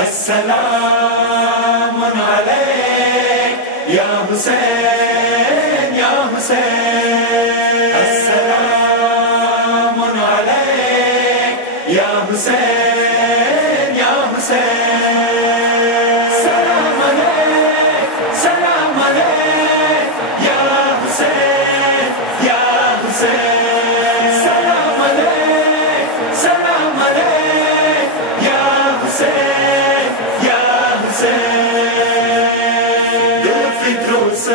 अस्सलामुन अलैक या हुसैन या हुसैन। अस्सलामुन अलैक या हुसैन या हुसैन। सलाम अलैक या हुसैन या हुसैन। सलाम अलैक या हुसैन या हुसैन। दिल फित्रोस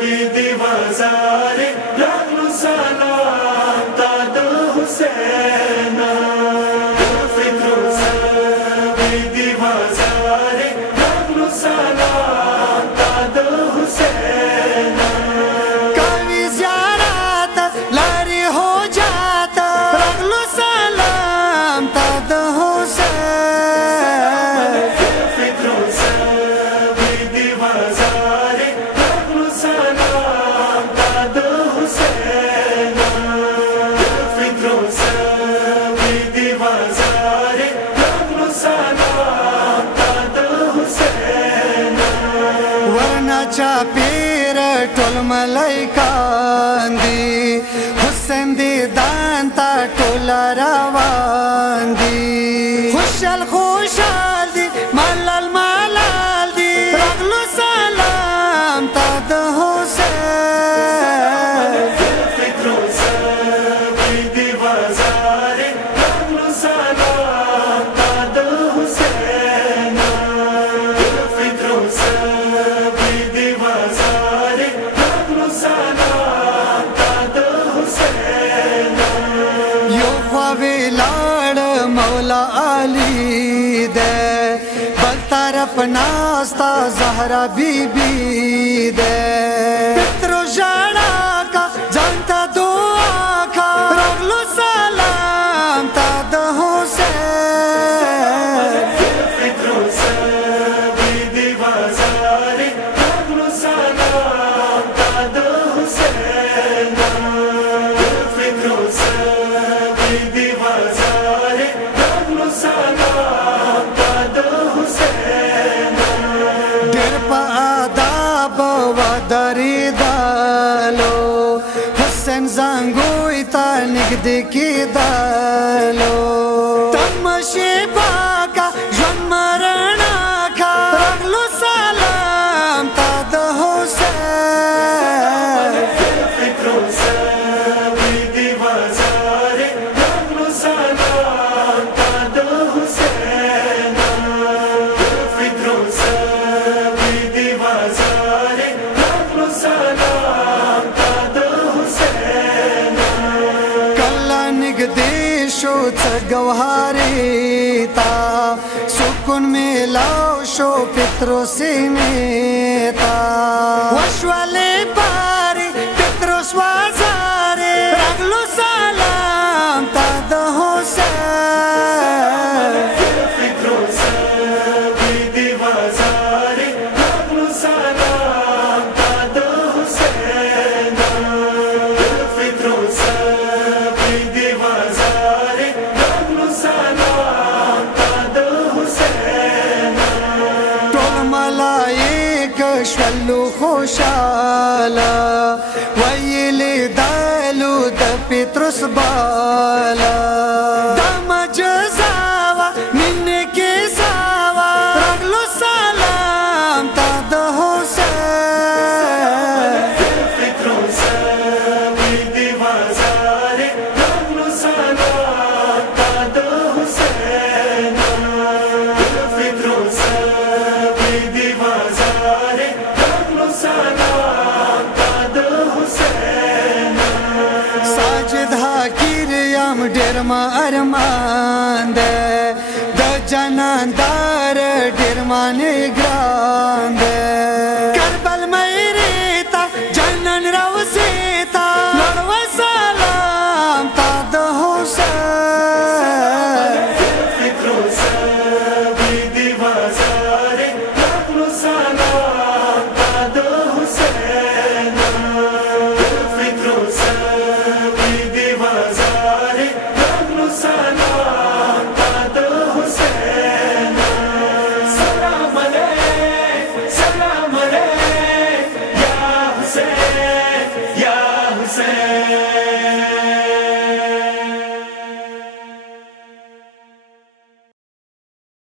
विधि वजारे रगलु सलाम ताद हुसैन। दिल फित्रोस विधि वजारे रगलु सलाम ताद हुसैन। कभी ज़ियारत लारी हो जाता रगलु सलाम ताद हुसैन। दिल फित्रोस विधि वजारे रगलु सलाम ताद हुसैन। दिल फित्रोस विधि वजारे रगलु सलाम ताद हुसैन। वरना चापीर टोल मलाइकांदी हुसैन दी दांता टोला रवांदी। खुशल खुशल दी मलाल मलाल दी रगलु सलाम ताद हुसैन। दिल फित्रोस विधि वजारे रगलु सलाम ताद हुसैन। दिल फित्रोस विधि वजारे रगलु सलाम ताद हुसैन। यो ख्वाबिलाड़ मौला अली दे बल तरफ नास्ता ज़हरा बीबी दे। पितरो जाड़ा का जानता दुआ का रगलु सलाम ताद हुसैन। दिल फित्रोस विधि वजारे रगलु सलाम ताद हुसैन। दिल फित्रोस विधि वजारे रगलु सलाम ताद हुसैन। डेर पा आदाब वदरी दालो हुसैन जांगुई ता निगदी की दालो। तमशे बाका जन मरणा का रगलु सलाम ताद हुसैन। दिल फित्रोस विधि वजारे रगलु सलाम ताद हुसैन। दिल फित्रोस विधि वजारे रगलु सलाम ताद हुसैन। कल्ला निगदी शो गवहारी ता सुकुन मिलाओ शो पित्रो सीनेता। वशवाले पारी पित्रो स्वाजारे रगलु सलाम ताद हुसैन। दिल फित्रोस विधि वजारे रगलु सलाम ताद हुसैन। दिल फित्रोस विधि वजारे रगलु सलाम ताद हुसैन। टोल मलाइक शल्लु खुशाला वयली दालु द पित्रुस बाला। दम जजावा मिन्ने के सावा रगलु सलाम ताद हुसैन। दिल फित्रोस विधि वजारे रगलु सलाम ताद हुसैन। दिल फित्रोस विधि वजारे रगलु सलाम ताद हुसैन। साजिद हाकिरियम डेरमा अरमान दे द जनानदार डेरमाने ग्रान दे। करबल मैरीता जनन रवसीता लड़वा सलाम ताद हुसैन। दिल फित्रोस विधि वजारे रगलु सलाम ताद हुसैन। दिल फित्रोस विधि वजारे रगलु सलाम Hussein